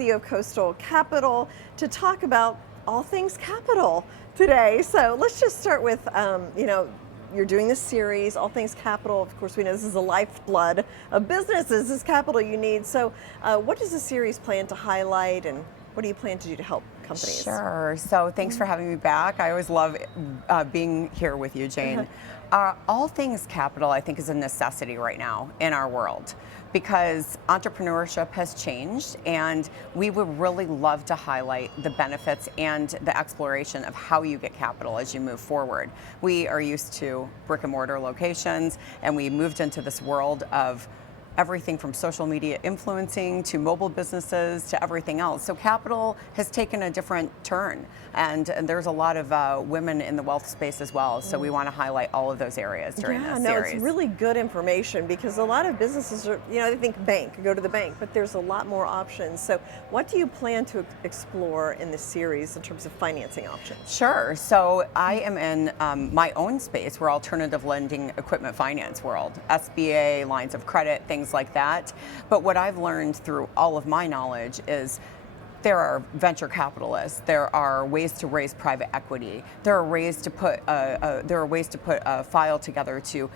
CEO of Coastal Capital, to talk about all things capital today. So let's just start with, you're doing this series, All Things Capital. Of course, we know this is the lifeblood of businesses, this capital you need. So what does the series plan to highlight, and what do you plan to do to help companies? Sure. So thanks for having me back. I always love being here with you, Jane. All things capital, I think, is a necessity right now in our world because entrepreneurship has changed, and we would really love to highlight the benefits and the exploration of how you get capital as you move forward. We are used to brick and mortar locations, and we moved into this world of everything from social media influencing to mobile businesses to everything else. So capital has taken a different turn, and there's a lot of women in the wealth space as well. So we want to highlight all of those areas during this series. It's really good information because a lot of businesses are, they think bank, go to the bank, but there's a lot more options. So what do you plan to explore in this series in terms of financing options? Sure. So I am in my own space, we're alternative lending equipment finance world, SBA, lines of credit, things like that. But what I've learned through all of my knowledge is there are venture capitalists. There are ways to raise private equity. There are ways to put a file together to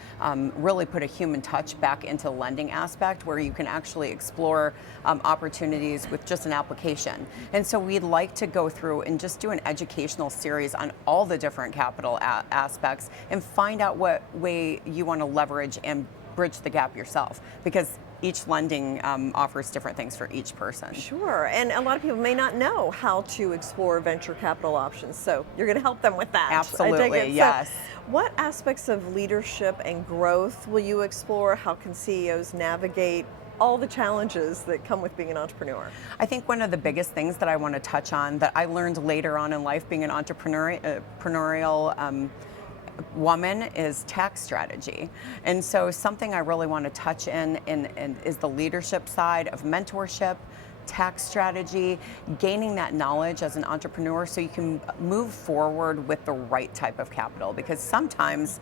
really put a human touch back into the lending aspect, where you can actually explore opportunities with just an application. And so we'd like to go through and just do an educational series on all the different capital aspects and find out what way you want to leverage and bridge the gap yourself, because each lending offers different things for each person. Sure, and a lot of people may not know how to explore venture capital options, so you're going to help them with that. Absolutely, yes. So what aspects of leadership and growth will you explore? How can CEOs navigate all the challenges that come with being an entrepreneur? I think one of the biggest things that I want to touch on that I learned later on in life being an entrepreneurial woman is tax strategy. And so something I really want to touch in is the leadership side of mentorship, tax strategy, gaining that knowledge as an entrepreneur so you can move forward with the right type of capital, because sometimes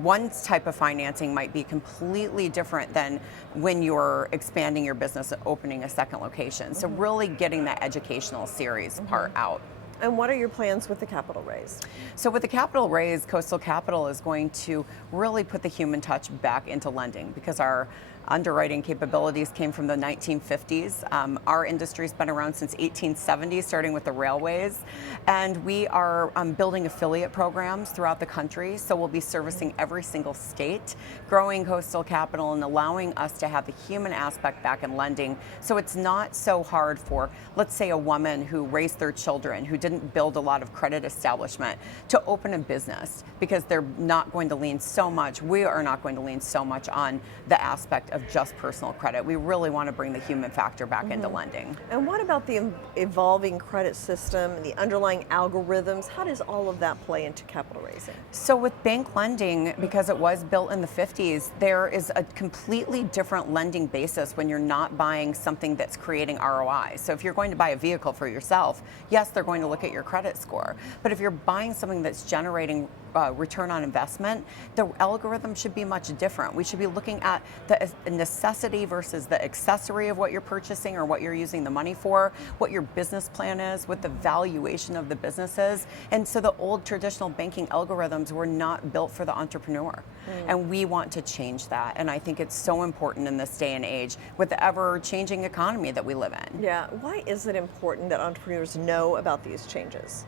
one type of financing might be completely different than when you're expanding your business and opening a second location. So really getting that educational series part out. And what are your plans with the capital raise? So with the capital raise, Coastal Capital is going to really put the human touch back into lending, because our underwriting capabilities came from the 1950s. Our industry's been around since 1870, starting with the railways. And we are building affiliate programs throughout the country. So we'll be servicing every single state, growing Coastal Capital and allowing us to have the human aspect back in lending. So it's not so hard for, let's say, a woman who raised their children, who didn't build a lot of credit establishment, to open a business, because they're not going to lean so much. We are not going to lean so much on the aspect of just personal credit. We really want to bring the human factor back into lending. And what about the evolving credit system and the underlying algorithms? How does all of that play into capital raising? So with bank lending, because it was built in the 50s, there is a completely different lending basis when you're not buying something that's creating ROI. So if you're going to buy a vehicle for yourself, yes, they're going to look at your credit score. But if you're buying something that's generating return on investment, the algorithm should be much different. We should be looking at the necessity versus the accessory of what you're purchasing or what you're using the money for, what your business plan is, what the valuation of the business is. And so the old traditional banking algorithms were not built for the entrepreneur. And we want to change that. And I think it's so important in this day and age with the ever-changing economy that we live in. Yeah, why is it important that entrepreneurs know about these changes?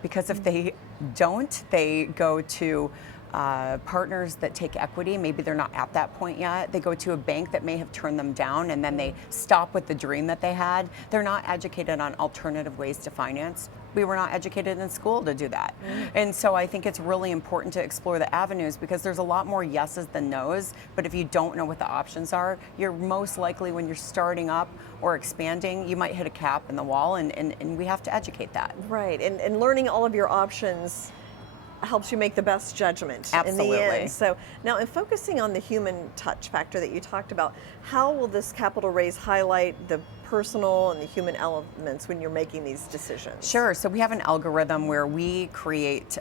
Because if they don't, they go to partners that take equity. Maybe they're not at that point yet. They go to a bank that may have turned them down, and then they stop with the dream that they had. They're not educated on alternative ways to finance. We were not educated in school to do that. And so I think it's really important to explore the avenues, because there's a lot more yeses than nos. But if you don't know what the options are, you're most likely, when you're starting up or expanding, you might hit a cap in the wall, and we have to educate that. Right, and learning all of your options helps you make the best judgment in the end. So now, in focusing on the human touch factor that you talked about, how will this capital raise highlight the personal and the human elements when you're making these decisions? Sure. So we have an algorithm where we create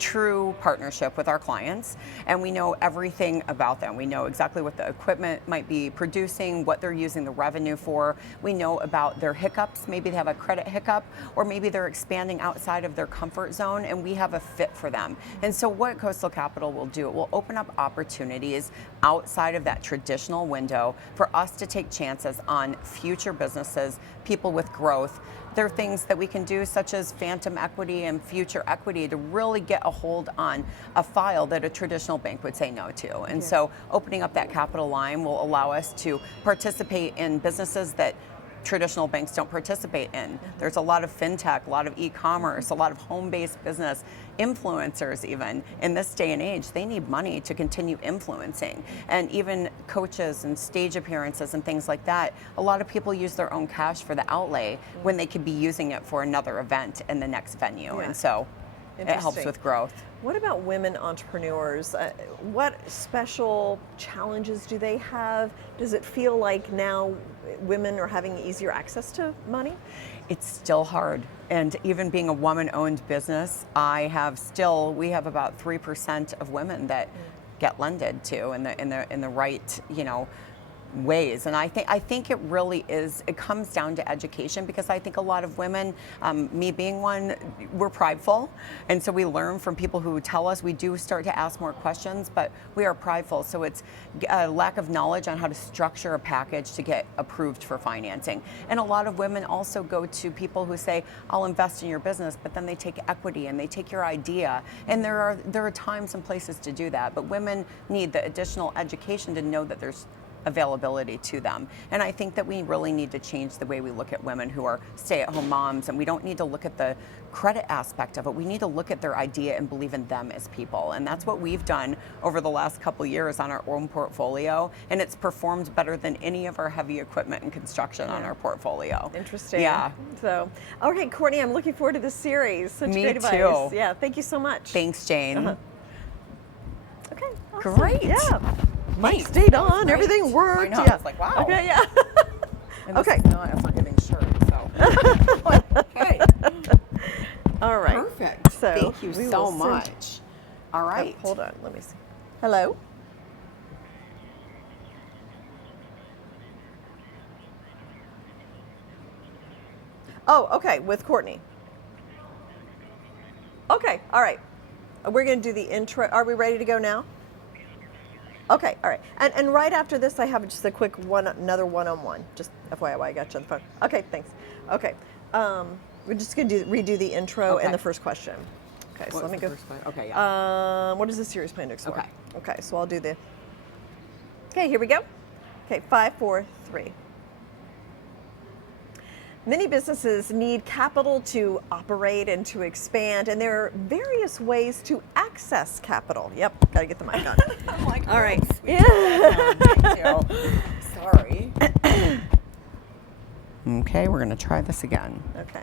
true partnership with our clients, and we know everything about them. We know exactly what the equipment might be producing, what they're using the revenue for. We know about their hiccups. Maybe they have a credit hiccup, or maybe they're expanding outside of their comfort zone, and we have a fit for them. And so what Coastal Capital will do, it will open up opportunities outside of that traditional window for us to take chances on future businesses, people with growth. There are things that we can do, such as phantom equity and future equity, to really get a hold on a file that a traditional bank would say no to. And so opening up that capital line will allow us to participate in businesses that traditional banks don't participate in. There's a lot of fintech, a lot of e-commerce, a lot of home-based business, influencers even. In this day and age, they need money to continue influencing. And even coaches and stage appearances and things like that, a lot of people use their own cash for the outlay when they could be using it for another event in the next venue. And so it helps with growth. What about women entrepreneurs? What special challenges do they have? Does it feel like now women are having easier access to money? It's still hard. And even being a woman-owned business, we have about 3% of women that get lended to in the right, ways. And I think it really is, it comes down to education, because I think a lot of women, me being one, we're prideful. And so we learn from people who tell us. We do start to ask more questions, but we are prideful. So it's a lack of knowledge on how to structure a package to get approved for financing. And a lot of women also go to people who say, I'll invest in your business, but then they take equity and they take your idea. And there are times and places to do that, but women need the additional education to know that there's availability to them. And I think that we really need to change the way we look at women who are stay-at-home moms, and we don't need to look at the credit aspect of it. We need to look at their idea and believe in them as people. And that's what we've done over the last couple of years on our own portfolio, and it's performed better than any of our heavy equipment and construction on our portfolio. Interesting. Yeah. So, okay, Kortney, I'm looking forward to this series. Such Me great advice. too. Yeah, thank you so much. Thanks, Jane. Okay, awesome. Great. Yeah. Mike Thanks. stayed That was on, great. everything worked. I know, Yeah. I was like, wow. Okay, yeah. And this Okay. is not a forgiving shirt, so. Okay. All right. Perfect. So Thank you we so will send- much. All right. Oh, hold on, let me see. Hello? Oh, okay, with Kortney. Okay, all right. We're going to do the intro. Are we ready to go now? Okay, all right. And right after this, I have just a quick another one-on-one. Just FYI, I got you on the phone. Okay, thanks. Okay, we're just going to redo the intro and the first question. Okay, so let me go. Okay, yeah. What is the series plan to explore? Okay. Okay, so I'll do the. Okay, here we go. Okay, 5, 4, 3. Many businesses need capital to operate and to expand, and there are various ways to access capital. Yep, gotta get the mic on. I'm like, all right. Yeah. Sorry. Okay, we're gonna try this again. Okay.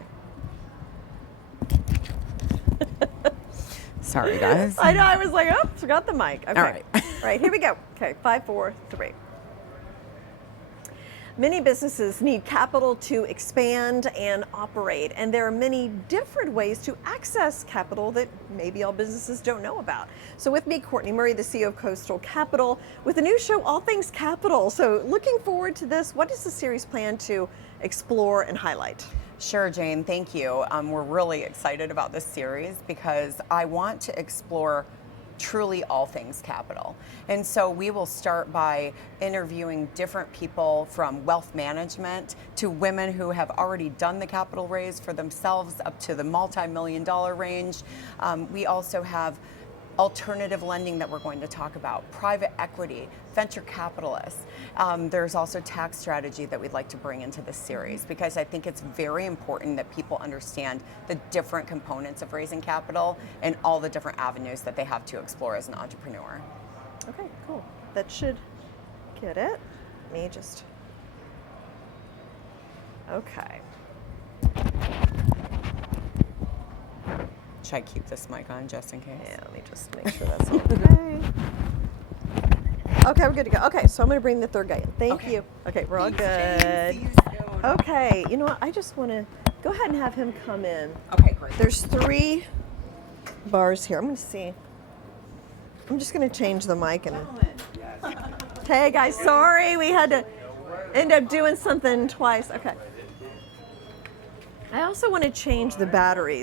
Sorry, guys. I know, I was like, oh, forgot the mic. Okay. All right. All right, here we go. Okay, 5, 4, 3. Many businesses need capital to expand and operate, and there are many different ways to access capital that maybe all businesses don't know about. So with me, Kortney Murray, the CEO of Coastal Capital, with a new show, All Things Capital. So looking forward to this. What is the series plan to explore and highlight? Sure, Jane, thank you. We're really excited about this series because I want to explore truly all things capital. And so we will start by interviewing different people, from wealth management to women who have already done the capital raise for themselves up to the multi-million-dollar range. We also have alternative lending that we're going to talk about, private equity, venture capitalists. There's also tax strategy that we'd like to bring into this series, because I think it's very important that people understand the different components of raising capital and all the different avenues that they have to explore as an entrepreneur. Okay, cool. That should get it. Let me just. Okay. Should I keep this mic on just in case? Yeah, let me just make sure that's all okay. Okay, we're good to go. Okay, so I'm going to bring the third guy in. Thank you. Okay, we're all good. See you soon. Okay, you know what? I just want to go ahead and have him come in. Okay, great. There's 3 bars here. I'm going to see. I'm just going to change the mic and. Hey guys, sorry we had to end up doing something twice. Okay. I also want to change the batteries.